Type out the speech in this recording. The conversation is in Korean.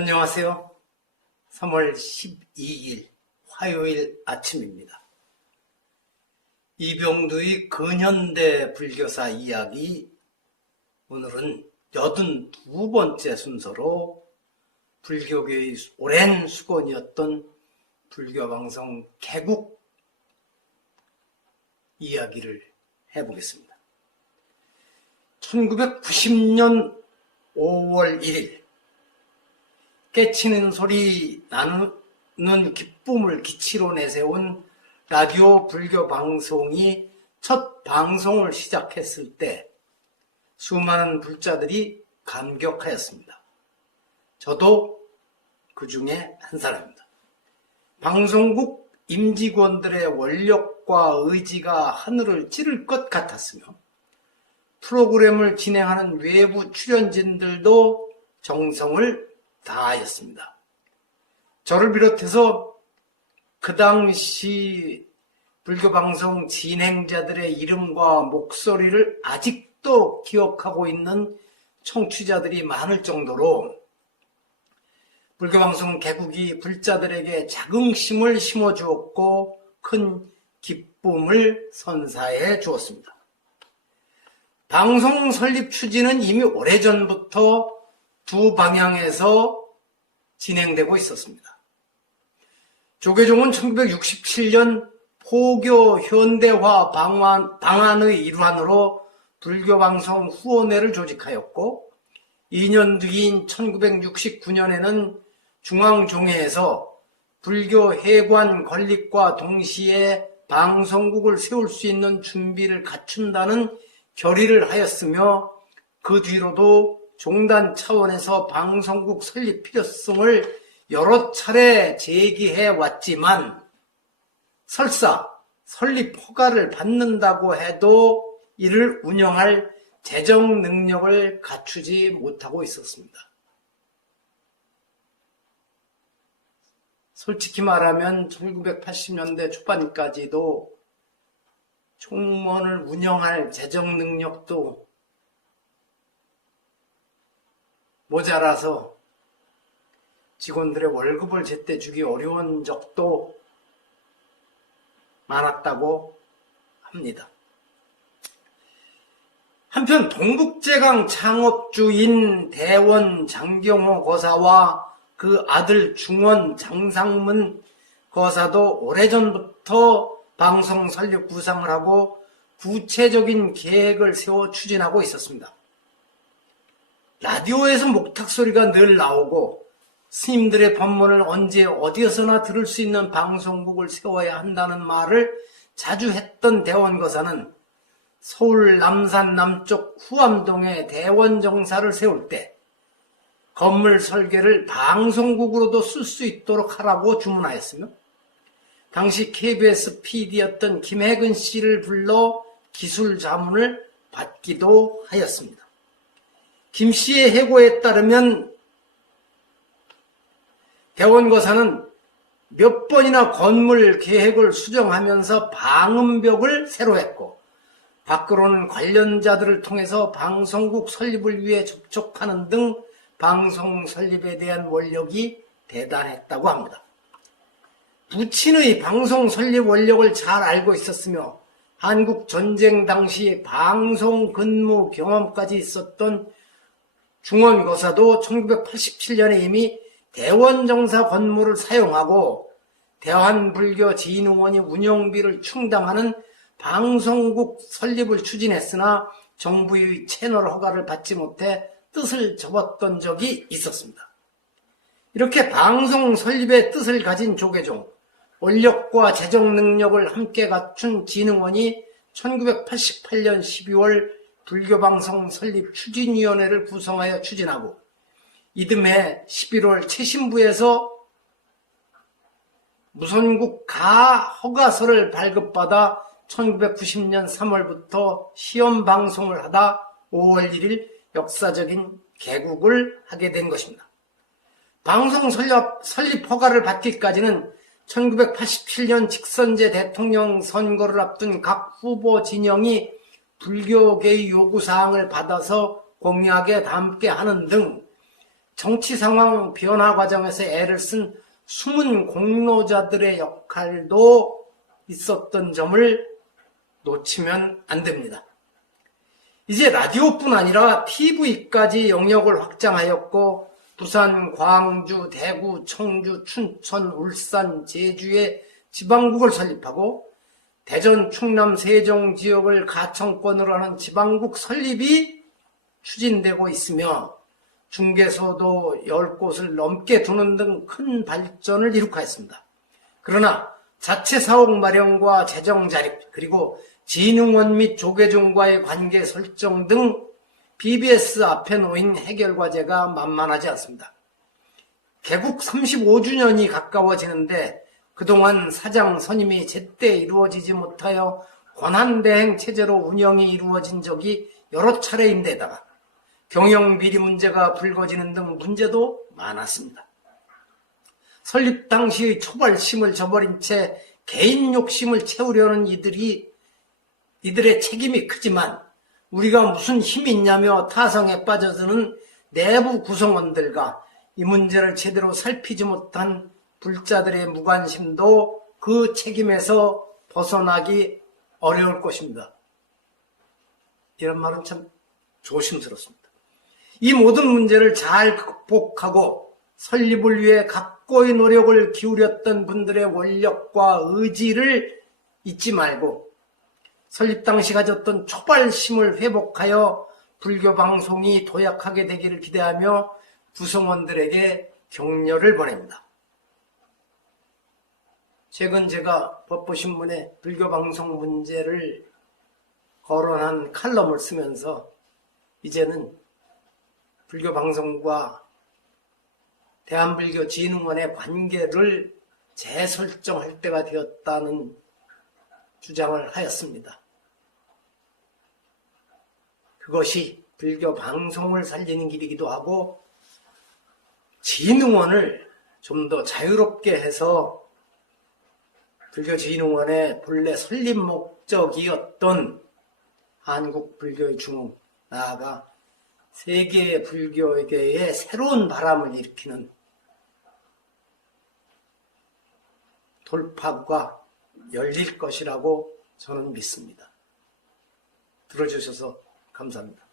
안녕하세요. 3월 12일 화요일 아침입니다. 이병두의 근현대 불교사 이야기, 오늘은 82번째 순서로 불교계의 오랜 수건이었던 불교방송 개국 이야기를 해보겠습니다. 1990년 5월 1일 깨치는 소리 나누는 기쁨을 기치로 내세운 라디오 불교 방송이 첫 방송을 시작했을 때 수많은 불자들이 감격하였습니다. 저도 그 중에 한 사람입니다. 방송국 임직원들의 원력과 의지가 하늘을 찌를 것 같았으며 프로그램을 진행하는 외부 출연진들도 정성을 다하였습니다. 저를 비롯해서 그 당시 불교방송 진행자들의 이름과 목소리를 아직도 기억하고 있는 청취자들이 많을 정도로 불교방송 개국이 불자들에게 자긍심을 심어주었고 큰 기쁨을 선사해 주었습니다. 방송 설립 추진은 이미 오래전부터 두 방향에서 진행되고 있었습니다. 조계종은 1967년 포교 현대화 방안의 일환으로 불교방송 후원회를 조직하였고 2년 뒤인 1969년에는 중앙종회에서 불교 해관 건립과 동시에 방송국을 세울 수 있는 준비를 갖춘다는 결의를 하였으며 그 뒤로도 종단 차원에서 방송국 설립 필요성을 여러 차례 제기해 왔지만 설사 설립 허가를 받는다고 해도 이를 운영할 재정 능력을 갖추지 못하고 있었습니다. 솔직히 말하면 1980년대 초반까지도 총무원을 운영할 재정 능력도 모자라서 직원들의 월급을 제때 주기 어려운 적도 많았다고 합니다. 한편 동북제강 창업주인 대원 장경호 거사와 그 아들 중원 장상문 거사도 오래전부터 방송 설립 구상을 하고 구체적인 계획을 세워 추진하고 있었습니다. 라디오에서 목탁소리가 늘 나오고 스님들의 법문을 언제 어디에서나 들을 수 있는 방송국을 세워야 한다는 말을 자주 했던 대원거사는 서울 남산 남쪽 후암동에 대원정사를 세울 때 건물 설계를 방송국으로도 쓸 수 있도록 하라고 주문하였으며 당시 KBS PD였던 김혜근 씨를 불러 기술 자문을 받기도 하였습니다. 김 씨의 해고에 따르면 대원거사는 몇 번이나 건물 계획을 수정하면서 방음벽을 새로 했고 밖으로는 관련자들을 통해서 방송국 설립을 위해 접촉하는 등 방송 설립에 대한 원력이 대단했다고 합니다. 부친의 방송 설립 원력을 잘 알고 있었으며 한국 전쟁 당시 방송 근무 경험까지 있었던 중원거사도 1987년에 이미 대원정사 건물을 사용하고 대한불교진흥원이 운영비를 충당하는 방송국 설립을 추진했으나 정부의 채널 허가를 받지 못해 뜻을 접었던 적이 있었습니다. 이렇게 방송 설립의 뜻을 가진 조계종, 원력과 재정 능력을 함께 갖춘 진흥원이 1988년 12월 불교방송 설립 추진위원회를 구성하여 추진하고 이듬해 11월 최신부에서 무선국 가 허가서를 발급받아 1990년 3월부터 시험방송을 하다 5월 1일 역사적인 개국을 하게 된 것입니다. 방송 설립 허가를 받기까지는 1987년 직선제 대통령 선거를 앞둔 각 후보 진영이 불교계의 요구사항을 받아서 공약에 담게 하는 등 정치 상황 변화 과정에서 애를 쓴 숨은 공로자들의 역할도 있었던 점을 놓치면 안 됩니다. 이제 라디오뿐 아니라 TV까지 영역을 확장하였고 부산, 광주, 대구, 청주, 춘천, 울산, 제주에 지방국을 설립하고 대전, 충남, 세종 지역을 가청권으로 하는 지방국 설립이 추진되고 있으며 중개소도 10곳을 넘게 두는 등 큰 발전을 이룩하였습니다. 그러나 자체 사옥 마련과 재정 자립 그리고 진흥원 및 조계종과의 관계 설정 등 BBS 앞에 놓인 해결 과제가 만만하지 않습니다. 개국 35주년이 가까워지는데 그동안 사장 선임이 제때 이루어지지 못하여 권한대행 체제로 운영이 이루어진 적이 여러 차례인데다가 경영비리 문제가 불거지는 등 문제도 많았습니다. 설립 당시의 초발심을 저버린 채 개인 욕심을 채우려는 이들의 책임이 크지만 우리가 무슨 힘이 있냐며 타성에 빠져드는 내부 구성원들과 이 문제를 제대로 살피지 못한 불자들의 무관심도 그 책임에서 벗어나기 어려울 것입니다. 이런 말은 참 조심스럽습니다. 이 모든 문제를 잘 극복하고 설립을 위해 각고의 노력을 기울였던 분들의 원력과 의지를 잊지 말고 설립 당시 가졌던 초발심을 회복하여 불교 방송이 도약하게 되기를 기대하며 구성원들에게 격려를 보냅니다. 최근 제가 법보신문에 불교 방송 문제를 거론한 칼럼을 쓰면서 이제는 불교 방송과 대한불교진흥원의 관계를 재설정할 때가 되었다는 주장을 하였습니다. 그것이 불교 방송을 살리는 길이기도 하고 진흥원을 좀 더 자유롭게 해서 불교진흥원의 본래 설립 목적이었던 한국불교의 중흥, 나아가 세계 불교계에 새로운 바람을 일으키는 돌파구가 열릴 것이라고 저는 믿습니다. 들어주셔서 감사합니다.